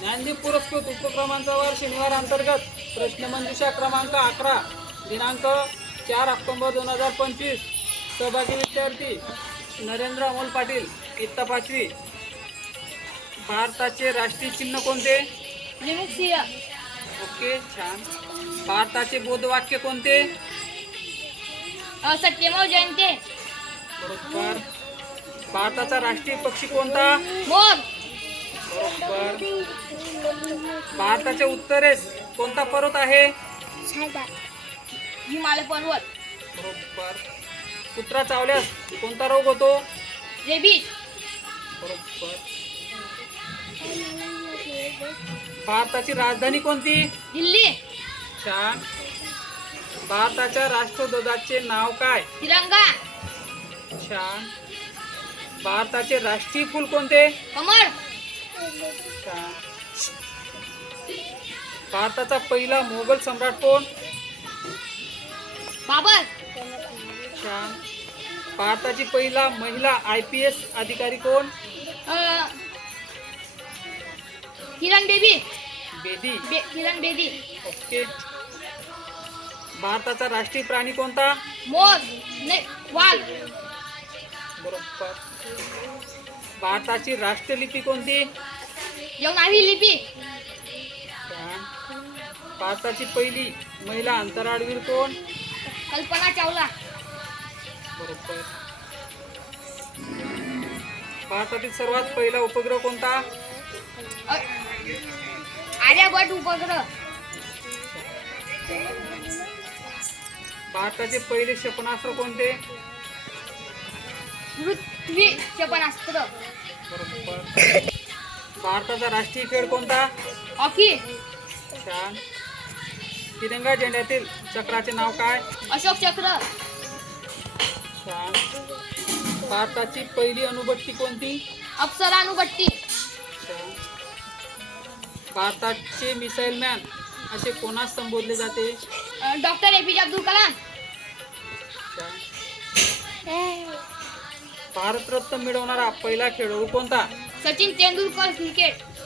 ज्ञानदीप पुरस्कृत उपक्रमांचा वार शनिवार अंतर्गत प्रश्नमंजुषा क्रमांक अकरा दिनांक चार ऑक्टोबर दोन हजार पंचवीस. सहभागी विद्यार्थी नरेंद्र अमोल पाटील इयत्ता पाचवी. भारताचे राष्ट्रीय चिन्ह कोणते? ओके छान. भारताचे बोधवाक्य कोणते? सत्यमेव जयंते. बरोबर. भारताचा राष्ट्रीय पक्षी कोणता? मोर. भारताच्या उत्तरेस कोणता पर्वत आहे? हिमालय पर्वत. बरोबर. कुत्रा चावल्यास कोणता रोग होतो? रेबीज. बरोबर. भारताची राजधानी कोणती? दिल्ली. छान. भारताच्या राष्ट्रध्वजाचे नाव काय? तिरंगा. छान. भारताचे राष्ट्रीय फूल कोणते? कमळ. भारताचा पहिला मोगल सम्राट कोण? बाबर. भारताची पहिला महिला आय पी एस अधिकारी कोण? किरण बेबी बेदी. बे, किरण बेदी. ओके. भारताचा राष्ट्रीय प्राणी कोणता? मोर. वाघ. बरोबर. भारताची राष्ट्रलिपी कोणती? देवनागरी लिपी. भारताची पहिली महिला अंतराळवीर कोण? कल्पना चावला. बरोबर भारतातील सर्वात पहिला उपग्रह कोणता? आर्यभट उपग्रह. भारताचे पहिले क्षेपणास्त्र कोणते? पृथ्वी क्षेपणास्त्र. बरोबर भारताचा राष्ट्रीय खेळ कोणता? हॉकी. छान. तिरंगा झेंड्यातील चक्राचे नाव काय? अशोक चक्र. छान. भारताची पहिली अणुभट्टी कोणती? अप्सरानुबट्टी छान. भारताचे मिसाईल मॅन असे कोणास संबोधले जाते? डॉक्टर ए पी जे अब्दुल कलाम. छान. भारतरत्न मिळवणारा पहिला खेळाडू कोणता? સચિન તેંડુલકર ક્રિકેટ